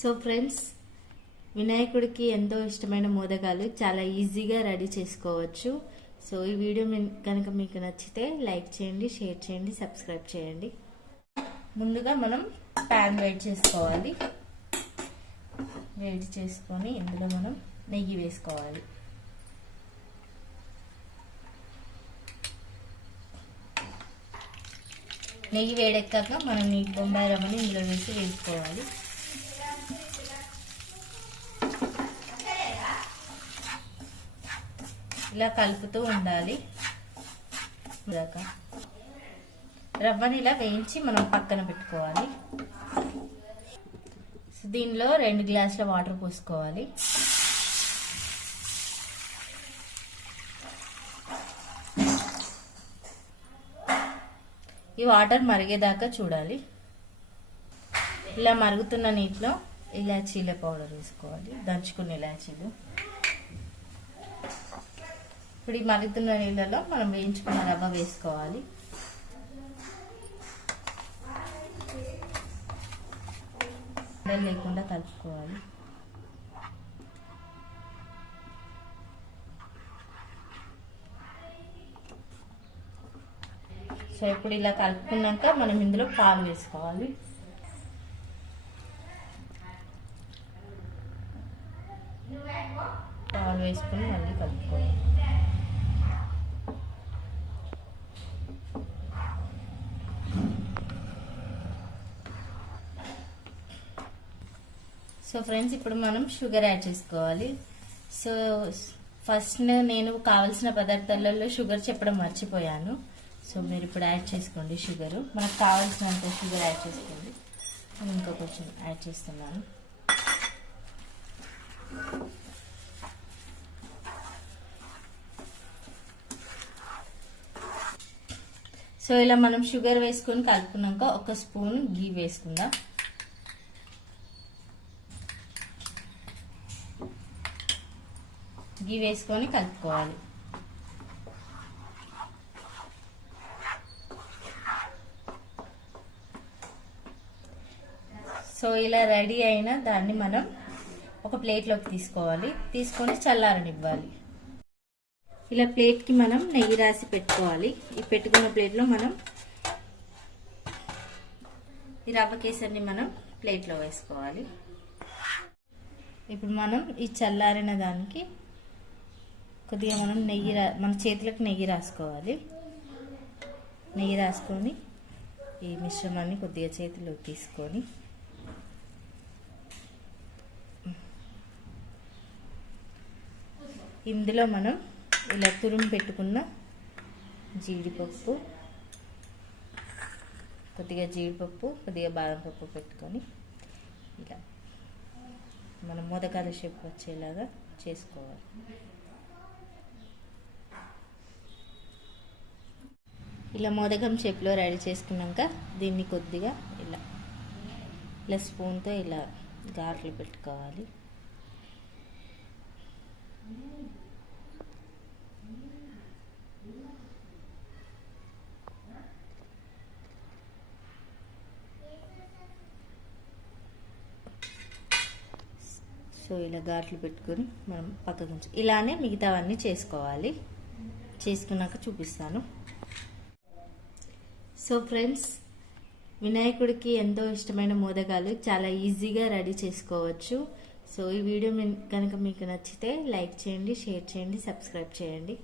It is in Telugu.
సో ఫ్రెండ్స్, వినాయకుడికి ఎంతో ఇష్టమైన మోదకాలు చాలా ఈజీగా రెడీ చేసుకోవచ్చు. సో ఈ వీడియో కనుక మీకు నచ్చితే లైక్ చేయండి, షేర్ చేయండి, సబ్స్క్రైబ్ చేయండి. ముందుగా మనం ప్యాన్ వేడి చేసుకోవాలి. వేడి చేసుకొని ఇందులో మనం నెయ్యి వేసుకోవాలి. నెయ్యి వేడెక్కాక మనం ఈ బొంబాయి రవ్వని ఇందులో వేసుకోవాలి. ఇలా కలుపుతూ ఉండాలి. రవ్వని ఇలా వేయించి మనం పక్కన పెట్టుకోవాలి. దీనిలో 2 గ్లాసుల వాటర్ పోసుకోవాలి. ఈ వాటర్ మరిగేదాకా చూడాలి. ఇలా మరుగుతున్న నీటిలో ఇలాచీల పౌడర్ వేసుకోవాలి, దంచుకున్న ఇలాచీలు. ఇప్పుడు ఈ మరుగుతున్న నీళ్ళలో మనం వేయించుకున్న రవ్వ వేసుకోవాలి. లేకుండా కలుపుకోవాలి. సో ఇప్పుడు ఇలా కలుపుకున్నాక మనం ఇందులో పాలు వేసుకోవాలి. పాలు వేసుకుని మళ్ళీ కలుపుకోవాలి. సో ఫ్రెండ్స్, ఇప్పుడు మనం షుగర్ యాడ్ చేసుకోవాలి. సో ఫస్ట్ నేను కావాల్సిన పదార్థాలలో షుగర్ చెప్పడం మర్చిపోయాను. సో మీరు ఇప్పుడు యాడ్ చేసుకోండి. షుగరు మనకు కావాల్సినంత షుగర్ యాడ్ చేసుకోండి. నేను ఇంకా కొంచెం యాడ్ చేస్తున్నాను. సో ఇలా మనం షుగర్ వేసుకొని కలుపుకున్నాక 1 స్పూన్ గీ వేసుకుందాం. గీ వేసుకొని కలుపుకోవాలి. సో ఇలా రెడీ అయిన దాన్ని మనం ఒక ప్లేట్లోకి తీసుకోవాలి. తీసుకొని చల్లారనివ్వాలి. ఇలా ప్లేట్కి మనం నెయ్యి రాసి పెట్టుకోవాలి. ఈ పెట్టుకున్న ప్లేట్లో మనం ఈ రవ్వ కేసరిని మనం ప్లేట్లో వేసుకోవాలి. ఇప్పుడు మనం ఈ చల్లారిన దానికి కొద్దిగా మనం మన చేతులకు నెయ్యి రాసుకోవాలి. నెయ్యి రాసుకొని ఈ మిశ్రమాన్ని కొద్దిగా చేతిలోకి తీసుకొని ఇందులో మనం ఇలా తురుము పెట్టుకున్న జీడిపప్పు, కొద్దిగా బాదం పప్పు పెట్టుకొని ఇలా మనం మోదకాల షేప్ వచ్చేలాగా చేసుకోవాలి. ఇలా మోదకం షేప్లో రెడీ చేసుకున్నాక దీన్ని కొద్దిగా ఇలా స్పూన్తో ఇలా ఘాట్లు పెట్టుకోవాలి. సో ఇలా ఘాట్లు పెట్టుకొని మనం పక్కకు ఉంచి ఇలానే మిగతావన్నీ చేసుకోవాలి. చేసుకున్నాక చూపిస్తాను. సో ఫ్రెండ్స్, వినాయకుడికి ఎంతో ఇష్టమైన మోదకాలు చాలా ఈజీగా రెడీ చేసుకోవచ్చు. సో ఈ వీడియో కనుక మీకు నచ్చితే లైక్ చేయండి, షేర్ చేయండి, సబ్స్క్రైబ్ చేయండి.